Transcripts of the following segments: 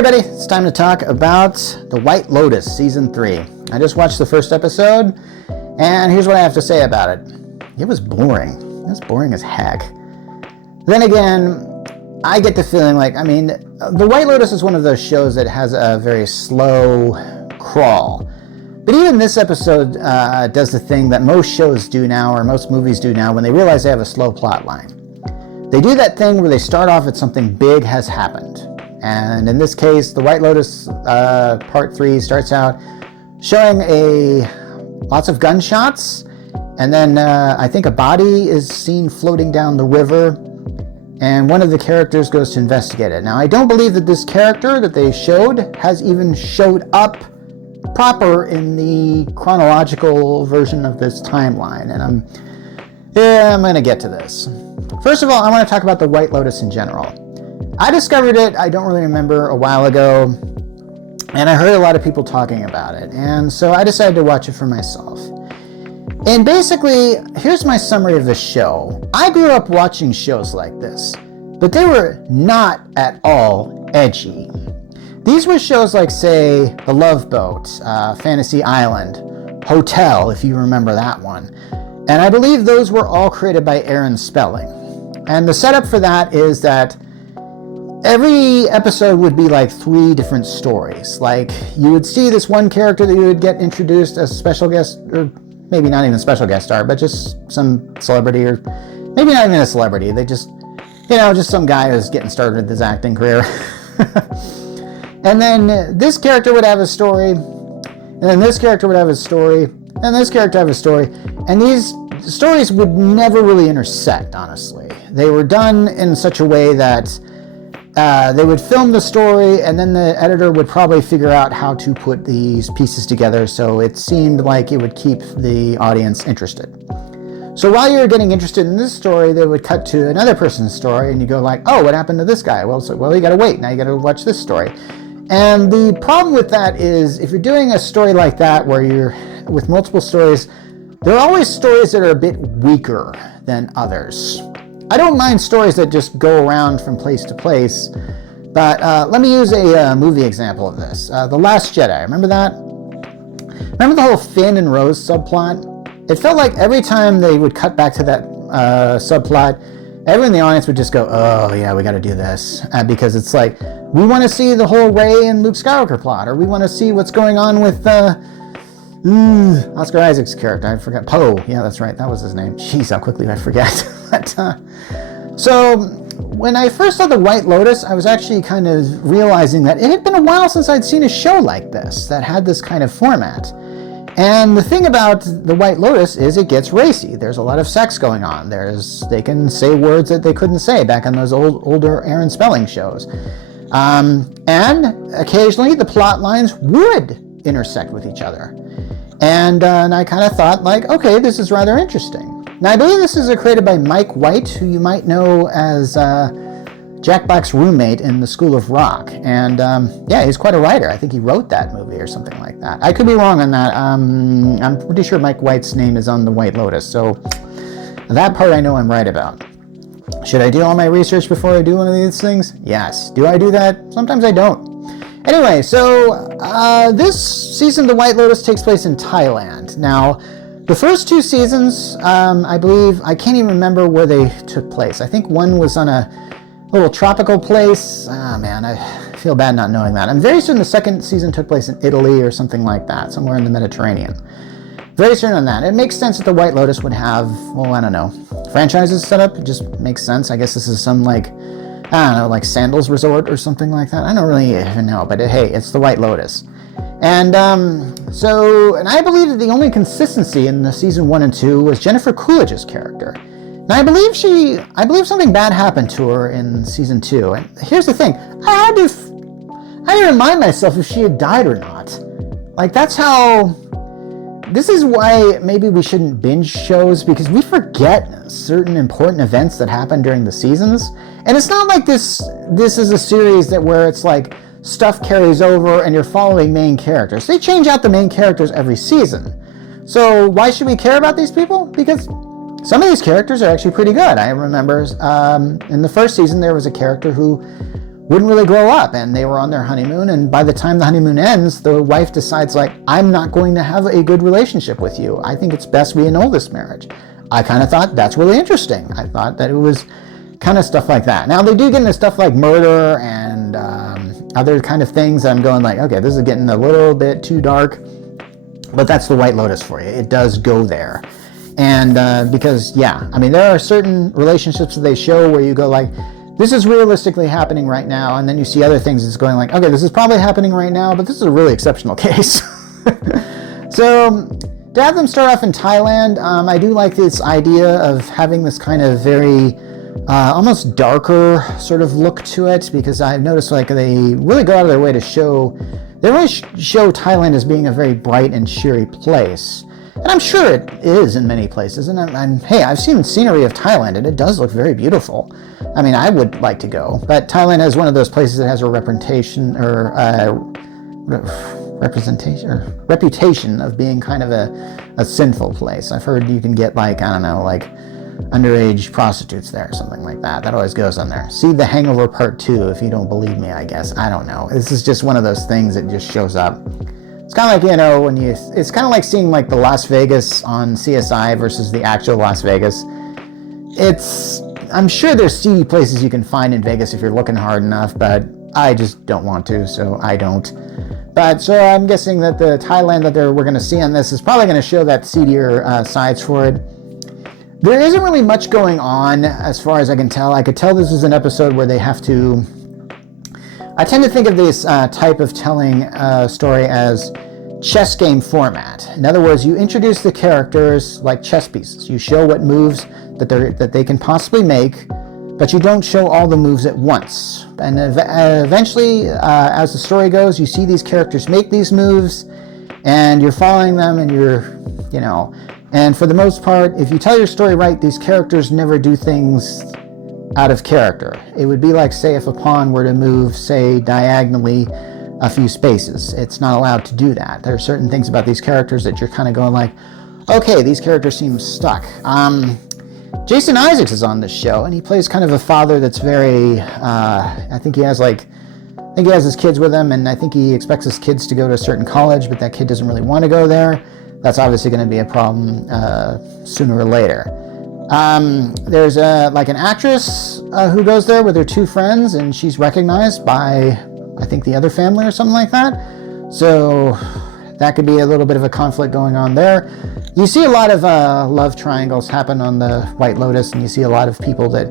everybody, it's time to talk about The White Lotus Season 3. I just watched the first episode, and here's what I have to say about it. It was boring. It was boring as heck. Then again, I get the feeling like, The White Lotus is one of those shows that has a very slow crawl. But even this episode does the thing that most shows do now, or most movies do now, when they realize they have a slow plot line. They do that thing where they start off at something big has happened. And in this case, The White Lotus Part 3 starts out showing lots of gunshots, and then I think a body is seen floating down the river, and one of the characters goes to investigate it. Now, I don't believe that this character that they showed has even showed up proper in the chronological version of this timeline, and I'm going to get to this. First of all, I want to talk about The White Lotus in general. I discovered it, I don't really remember, a while ago, and I heard a lot of people talking about it, and so I decided to watch it for myself. And basically, here's my summary of the show. I grew up watching shows like this, but they were not at all edgy. These were shows like, say, The Love Boat, Fantasy Island, Hotel, if you remember that one. And I believe those were all created by Aaron Spelling. And the setup for that is that every episode would be like 3 different stories. Like, you would see this one character that you would get introduced as a special guest, or maybe not even a special guest star, but just some celebrity, or maybe not even a celebrity. They just, just some guy who's getting started with his acting career. And then this character would have a story, and then this character would have a story, and this character would have a story, and these stories would never really intersect, honestly. They were done in such a way that they would film the story, and then the editor would probably figure out how to put these pieces together so it seemed like it would keep the audience interested. So while you were getting interested in this story, they would cut to another person's story, and you go like, oh, what happened to this guy? Well, you gotta wait. Now you gotta watch this story. And the problem with that is, if you're doing a story like that, where you're with multiple stories, there are always stories that are a bit weaker than others. I don't mind stories that just go around from place to place, but let me use a movie example of this. The Last Jedi, remember that? Remember the whole Finn and Rose subplot? It felt like every time they would cut back to that subplot, everyone in the audience would just go, oh yeah, we gotta do this. Because it's like, we want to see the whole Rey and Luke Skywalker plot, or we want to see what's going on with Oscar Isaac's character. I forgot. Poe. Yeah, that's right. That was his name. Jeez, how quickly I forget. So when I first saw The White Lotus, I was actually kind of realizing that it had been a while since I'd seen a show like this that had this kind of format. And the thing about The White Lotus is it gets racy. There's a lot of sex going on. They can say words that they couldn't say back on those older Aaron Spelling shows. And occasionally the plot lines would intersect with each other. And I kind of thought, like, okay, this is rather interesting. Now, I believe this is created by Mike White, who you might know as Jack Black's roommate in The School of Rock. And he's quite a writer. I think he wrote that movie or something like that. I could be wrong on that. I'm pretty sure Mike White's name is on The White Lotus. So that part I know I'm right about. Should I do all my research before I do one of these things? Yes. Do I do that? Sometimes I don't. Anyway, so this season, The White Lotus takes place in Thailand. Now, the first 2 seasons, I believe, I can't even remember where they took place. I think one was on a little tropical place. Man, I feel bad not knowing that. I'm very certain the second season took place in Italy or something like that, somewhere in the Mediterranean. Very certain on that. It makes sense that The White Lotus would have, franchises set up. It just makes sense. I guess this is some like Sandals Resort or something like that. I don't really even know, but hey, it's The White Lotus. And and I believe that the only consistency in the season 1 and 2 was Jennifer Coolidge's character. And I believe something bad happened to her in season 2. And here's the thing, I had to remind myself if she had died or not. Like, this is why maybe we shouldn't binge shows, because we forget certain important events that happen during the seasons. And it's not like this is a series where it's like stuff carries over and you're following main characters. They change out the main characters every season. So why should we care about these people? Because some of these characters are actually pretty good. I remember in the first season there was a character who wouldn't really grow up, and they were on their honeymoon, and by the time the honeymoon ends, the wife decides, like, I'm not going to have a good relationship with you. I think it's best we annul this marriage. I kind of thought that's really interesting. I thought that it was kind of stuff like that. Now, they do get into stuff like murder and other kind of things that I'm going like, okay, this is getting a little bit too dark, but that's the White Lotus for you. It does go there. And because, yeah, I mean, there are certain relationships that they show where you go like, this is realistically happening right now, and then you see other things that's going like, okay, this is probably happening right now, but this is a really exceptional case. So, to have them start off in Thailand, I do like this idea of having this kind of very almost darker sort of look to it, because I've noticed like they really go out of their way to show, they really show Thailand as being a very bright and cheery place. And I'm sure it is in many places. And hey, I've seen scenery of Thailand, and it does look very beautiful. I mean, I would like to go, but Thailand is one of those places that has a reputation of being kind of a sinful place. I've heard you can get like, I don't know, like underage prostitutes there or something like that. That always goes on there. See The Hangover Part 2 if you don't believe me, I guess. I don't know. This is just one of those things that just shows up. It's kind of like, you know, it's kind of like seeing like the Las Vegas on CSI versus the actual Las Vegas. I'm sure there's seedy places you can find in Vegas if you're looking hard enough, but I just don't want to, so I don't. But so I'm guessing that the Thailand that we're going to see on this is probably going to show that seedier sides for it. There isn't really much going on as far as I can tell. I could tell this is an episode where they have to... I tend to think of this type of telling a story as chess game format. In other words, you introduce the characters like chess pieces. You show what moves that they can possibly make, but you don't show all the moves at once. And eventually, as the story goes, you see these characters make these moves, and you're following them, and and for the most part, if you tell your story right, these characters never do things out of character. It would be like, say, if a pawn were to move, say, diagonally a few spaces. It's not allowed to do that. There are certain things about these characters that you're kind of going like, okay, these characters seem stuck. Jason Isaacs is on this show, and he plays kind of a father that's very, I think he has his kids with him, and I think he expects his kids to go to a certain college, but that kid doesn't really want to go there. That's obviously going to be a problem sooner or later. There's like an actress who goes there with her two friends, and she's recognized by, I think, the other family or something like that. So that could be a little bit of a conflict going on there. You see a lot of love triangles happen on the White Lotus, and you see a lot of people that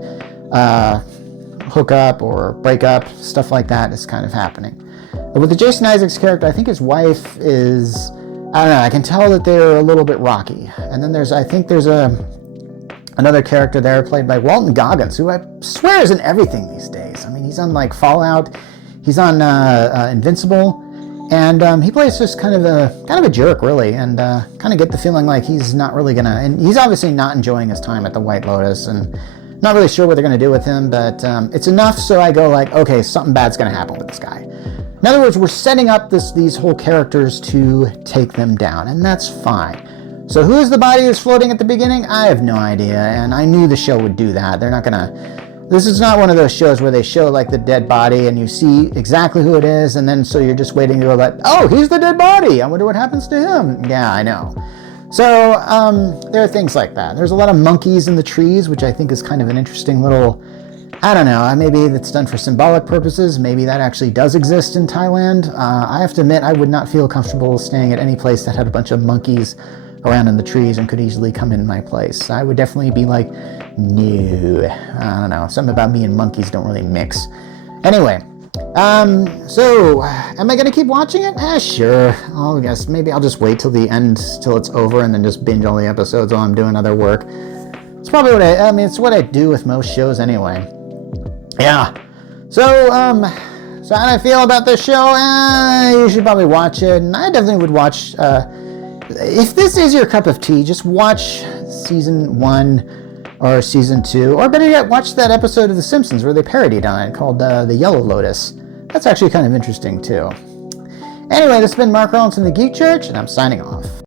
hook up or break up, stuff like that is kind of happening. But with the Jason Isaacs character, I think his wife is, I don't know, I can tell that they're a little bit rocky. And then there's another character there played by Walton Goggins, who I swear is in everything these days. I mean, he's on like Fallout, he's on Invincible, and he plays just kind of a jerk, really, and kind of get the feeling like he's not really gonna, and he's obviously not enjoying his time at the White Lotus, and not really sure what they're gonna do with him, but it's enough so I go like, okay, something bad's gonna happen with this guy. In other words, we're setting up these whole characters to take them down, and that's fine. So who is the body that's floating at the beginning? I have no idea, and I knew the show would do that. They're not gonna... This is not one of those shows where they show like the dead body and you see exactly who it is, and then so you're just waiting to go like, oh, he's the dead body, I wonder what happens to him. Yeah, I know. So there are things like that. There's a lot of monkeys in the trees, which I think is kind of an interesting little, I don't know, maybe that's done for symbolic purposes. Maybe that actually does exist in Thailand. I have to admit, I would not feel comfortable staying at any place that had a bunch of monkeys around in the trees and could easily come in my place. I would definitely be like, no, I don't know, something about me and monkeys don't really mix. Anyway, so am I gonna keep watching it? Sure. I guess maybe I'll just wait till the end, till it's over, and then just binge all the episodes while I'm doing other work. It's probably what it's what I do with most shows anyway. Yeah. So how do I feel about this show? You should probably watch it, and I definitely would watch, if this is your cup of tea, just watch season 1 or season 2, or better yet, watch that episode of The Simpsons where they parodied on it called The Yellow Lotus. That's actually kind of interesting too. Anyway, this has been Mark Rollins from the Geek Church, and I'm signing off.